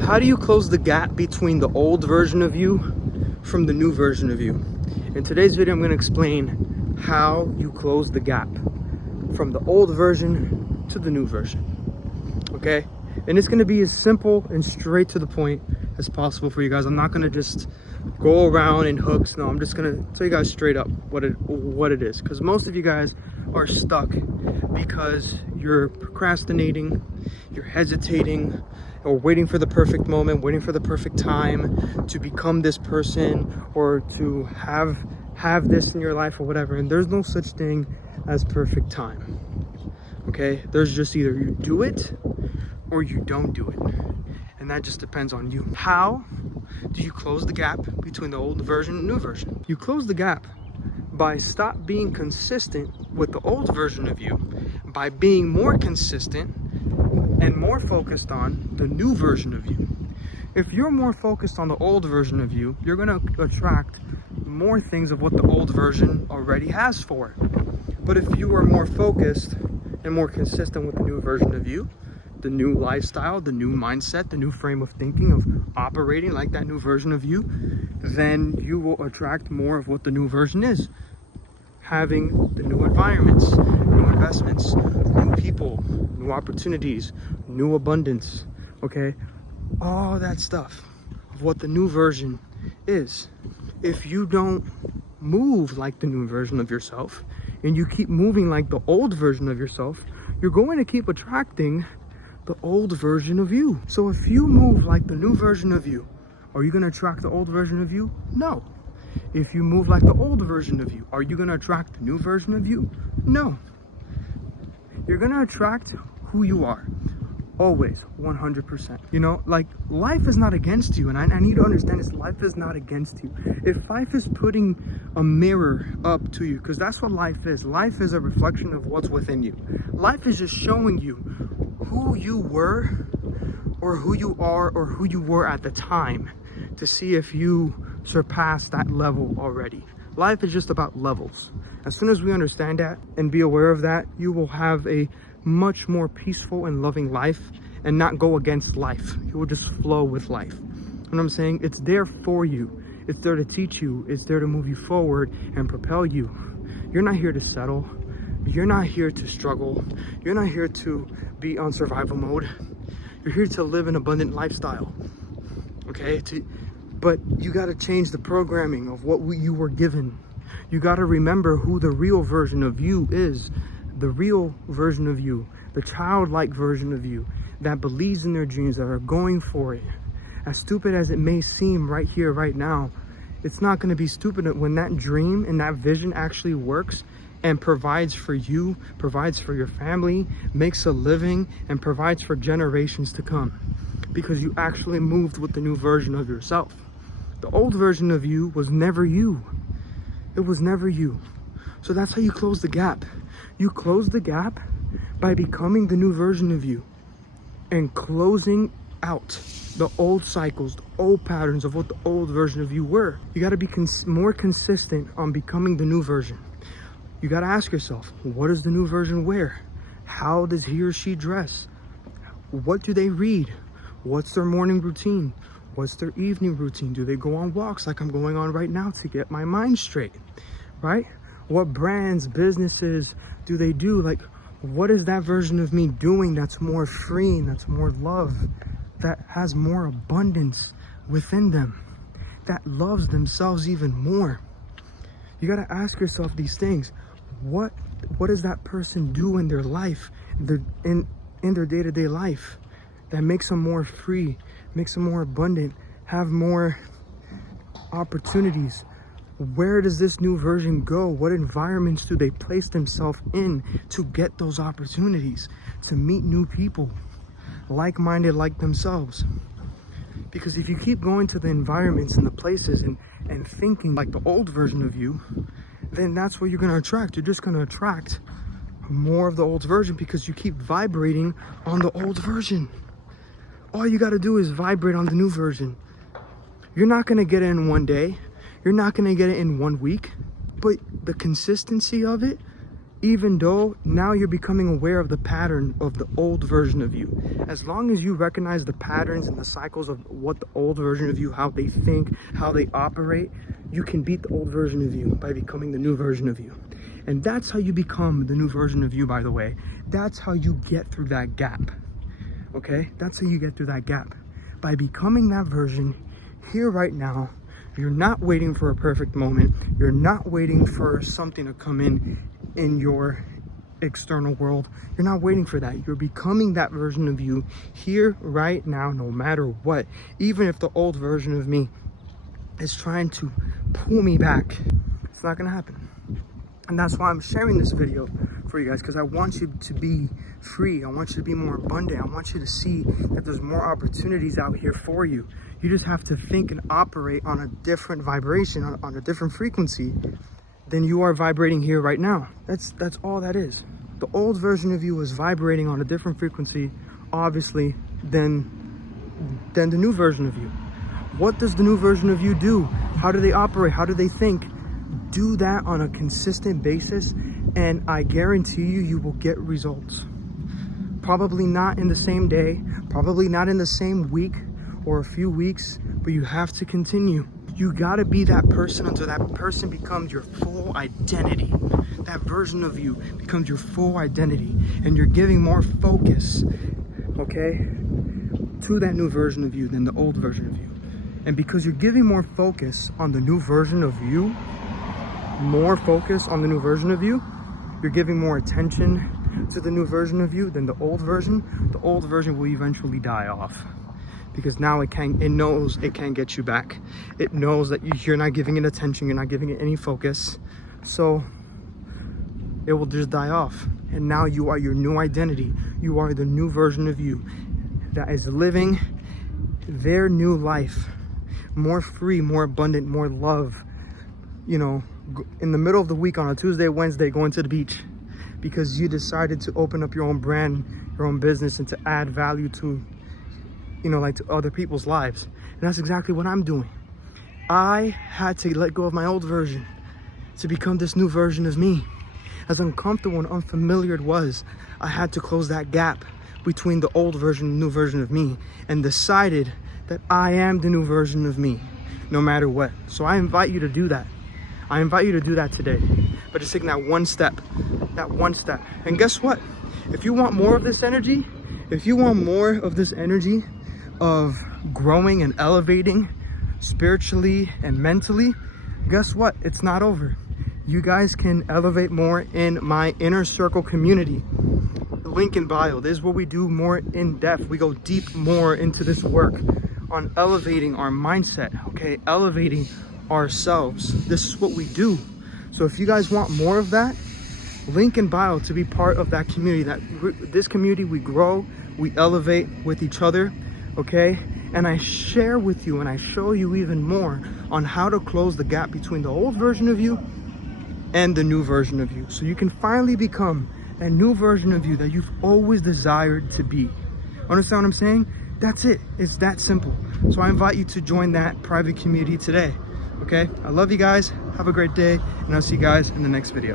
How do you close the gap between the old version of you from the new version of you? In today's video, I'm going to explain how you close the gap from the old version to the new version. Okay? And it's going to be as simple and straight to the point as possible for you guys. I'm not going to just go around in hooks. No, I'm just going to tell you guys straight up what it is. Because most of you guys are stuck because you're procrastinating, you're hesitating, or waiting for the perfect moment, waiting for the perfect time to become this person or to have this in your life or whatever. And there's no such thing as perfect time. Okay? There's just either you do it or you don't do it. And that just depends on you. How do you close the gap between the old version and new version? You close the gap by stop being consistent with the old version of you, by being more consistent and more focused on the new version of you. If you're more focused on the old version of you, you're going to attract more things of what the old version already has for it. But if you are more focused and more consistent with the new version of you, the new lifestyle, the new mindset, the new frame of thinking, of operating like that new version of you, then you will attract more of what the new version is. Having the new environments, new investments, new people, new opportunities, new abundance, okay? All that stuff of what the new version is. If you don't move like the new version of yourself and you keep moving like the old version of yourself, you're going to keep attracting the old version of you. So if you move like the new version of you, are you going to attract the old version of you? No. If you move like the old version of you, are you going to attract the new version of you? No. You're going to attract who you are. Always, 100%. You know, like, life is not against you. And I need to understand this. Life is not against you. If life is putting a mirror up to you, because that's what life is. Life is a reflection of what's within you. Life is just showing you who you were or who you are or who you were at the time to see if you surpass that level already. Life is just about levels. As soon as we understand that and be aware of that, you will have a much more peaceful and loving life and not go against life. You will just flow with life. You know what I'm saying? It's there for you. It's there to teach you. It's there to move you forward and propel you. You're not here to settle. You're not here to struggle. You're not here to be on survival mode. You're here to live an abundant lifestyle. Okay? But you got to change the programming of what you were given. You got to remember who the real version of you is. The real version of you. The childlike version of you that believes in their dreams, that are going for it. As stupid as it may seem right here, right now, it's not going to be stupid when that dream and that vision actually works and provides for you, provides for your family, makes a living, and provides for generations to come. Because you actually moved with the new version of yourself. The old version of you was never you. It was never you. So that's how you close the gap. You close the gap by becoming the new version of you and closing out the old cycles, the old patterns of what the old version of you were. You got to be more consistent on becoming the new version. You got to ask yourself, what does the new version wear? How does he or she dress? What do they read? What's their morning routine? What's their evening routine? Do they go on walks like I'm going on right now to get my mind straight, right? What brands, businesses do they do? Like, what is that version of me doing that's more freeing, that's more love, that has more abundance within them, that loves themselves even more? You got to ask yourself these things. What does that person do in their life, in their day-to-day life, that makes them more free, makes them more abundant, have more opportunities? Where does this new version go? What environments do they place themselves in to get those opportunities, to meet new people, like-minded like themselves? Because if you keep going to the environments and the places and thinking like the old version of you, then that's what you're going to attract. You're just going to attract more of the old version because you keep vibrating on the old version. All you got to do is vibrate on the new version. You're not going to get it in one day. You're not going to get it in 1 week. But the consistency of it even though now you're becoming aware of the pattern of the old version of you. As long as you recognize the patterns and the cycles of what the old version of you, how they think, how they operate, you can beat the old version of you by becoming the new version of you. And that's how you become the new version of you, by the way. That's how you get through that gap. Okay? That's how you get through that gap. By becoming that version here right now. You're not waiting for a perfect moment. You're not waiting for something to come in your external world. You're not waiting for that. You're becoming that version of you here right now, no matter what. Even if the old version of me is trying to pull me back, it's not gonna happen. And that's why I'm sharing this video for you guys, because I want you to be free. I want you to be more abundant. I want you to see that there's more opportunities out here for you. You just have to think and operate on a different vibration, on a different frequency than you are vibrating here right now. That's all that is. The old version of you is vibrating on a different frequency, obviously, than the new version of you. What does the new version of you do? How do they operate? How do they think? Do that on a consistent basis, and I guarantee you, you will get results. Probably not in the same day, probably not in the same week or a few weeks, but you have to continue. You gotta be that person until that person becomes your full identity. That version of you becomes your full identity, and you're giving more focus, okay, to that new version of you than the old version of you. And because you're giving more focus on the new version of you, you're giving more attention to the new version of you than the old version. The old version will eventually die off, because now it knows it can't get you back. It knows that you're not giving it attention, you're not giving it any focus, so it will just die off. And now you are your new identity. You are the new version of you that is living their new life, more free, more abundant, more love. You know, in the middle of the week on a Tuesday, Wednesday, going to the beach because you decided to open up your own brand, your own business, and to add value to, you know, like to other people's lives. And that's exactly what I'm doing. I had to let go of my old version to become this new version of me. As uncomfortable and unfamiliar it was, I had to close that gap between the old version and the new version of me, and decided that I am the new version of me, no matter what. So I invite you to do that. I invite you to do that today, but just taking that one step. And guess what? If you want more of this energy, if you want more of this energy of growing and elevating spiritually and mentally, guess what? It's not over. You guys can elevate more in my inner circle community. Link in bio. This is where we do more in depth. We go deep more into this work on elevating our mindset, okay? Elevating ourselves. This is what we do. So if you guys want more of that, link in bio to be part of that community. This community, we grow, we elevate with each other, okay? And I share with you and I show you even more on how to close the gap between the old version of you and the new version of you, so you can finally become that new version of you that you've always desired to be. Understand what I'm saying? That's it. It's that simple. So I invite you to join that private community today. Okay, I love you guys. Have a great day, and I'll see you guys in the next video.